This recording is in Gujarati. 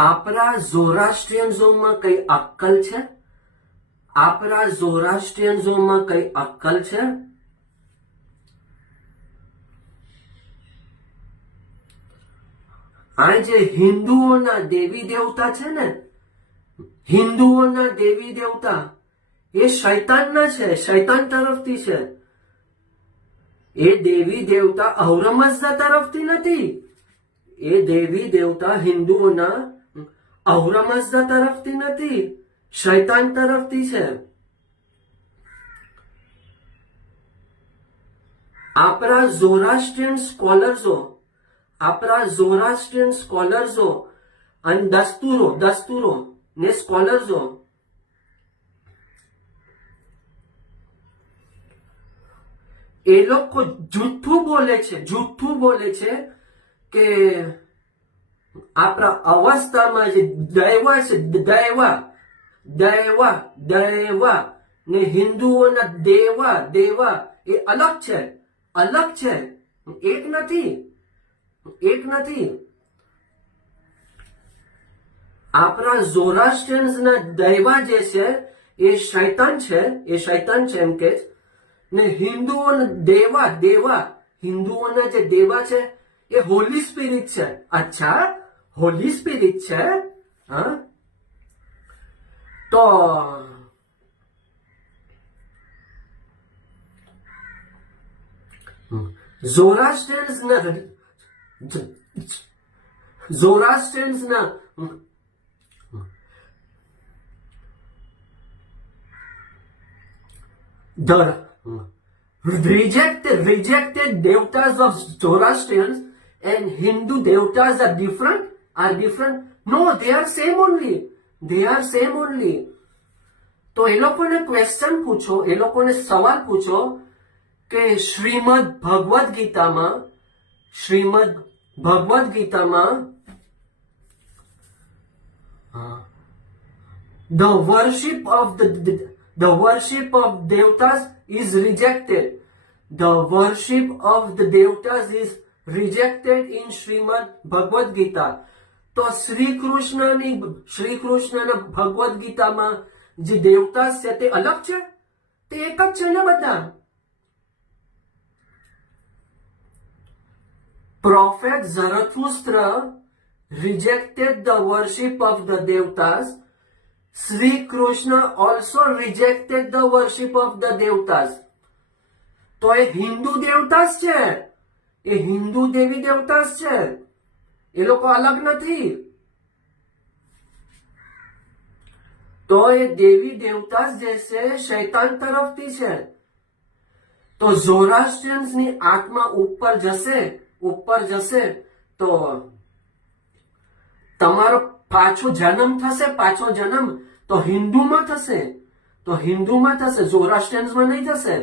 આપણા ઝોરાસ્ટ્રિયન્સોમાં કઈ અક્કલ છે? આપણા ઝોરાસ્ટ્રિયન્સોમાં કઈ અક્કલ છે? આ જે હિન્દુઓના દેવી દેવતા છે ને, હિન્દુઓના દેવી દેવતા એ શૈતાનના છે, શૈતાન તરફથી છે. એ દેવી દેવતા ઔરમઝદા તરફથી નથી. એ દેવી દેવતા હિન્દુઓના ઔરમઝદા તરફથી નથી, શૈતાન તરફથી છે. આપણા ઝોરાસ્ટ્રિયન સ્કોલર્સો અને દસ્તુરો ને સ્કોલર્સો એ લોકો જૂઠું બોલે છે કે આપણા અવસ્થામાં જે દૈવા છે, દૈવા ને હિન્દુઓના દેવા એ અલગ છે, એક નથી. આપણા ઝોરાસ્ટ્રિયન્સના દૈવા જે છે એ શૈતાન છે, એમ કે. ને હિન્દુઓના જે દેવા છે એ હોલી સ્પિરિટ છે. અચ્છા, હોલી સ્પિરિટ છે. હા, તો ઝોરાસ્ટ્રિયન્સના the rejected devtas of Zoroastrians and Hindu devtas are different? No, they are same only. તો એ લોકોને ક્વેશ્ચન પૂછો, એ લોકોને સવાલ પૂછો કે શ્રીમદ ભગવદ ગીતામાં the worship of devtas is rejected. The worship of the devtas is rejected in Srimad Bhagavad Gita. તો શ્રીકૃષ્ણના ભગવદ ગીતામાં જે દેવતા છે તે અલગ છે? તે એક જ છે ને બધા? Prophet Zarathustra rejected the worship of the devtas. Sri Krishna also rejected the worship of the devtas. તો એ હિન્દુ દેવતાસ છે, એ હિન્દુ દેવી દેવતાસ છે, એ લોકો અલગ નથી. તો એ દેવી દેવતાસ જે છે શૈતાન તરફથી છે. તો ઝોરાસ્ટ્રિયન્સની આત્મા ઉપર જશે તો તમારો પાછો જન્મ થશે, તો હિન્દુમાં થશે, ઝોરાસ્ટ્રિયન્સમાં નહીં થશે.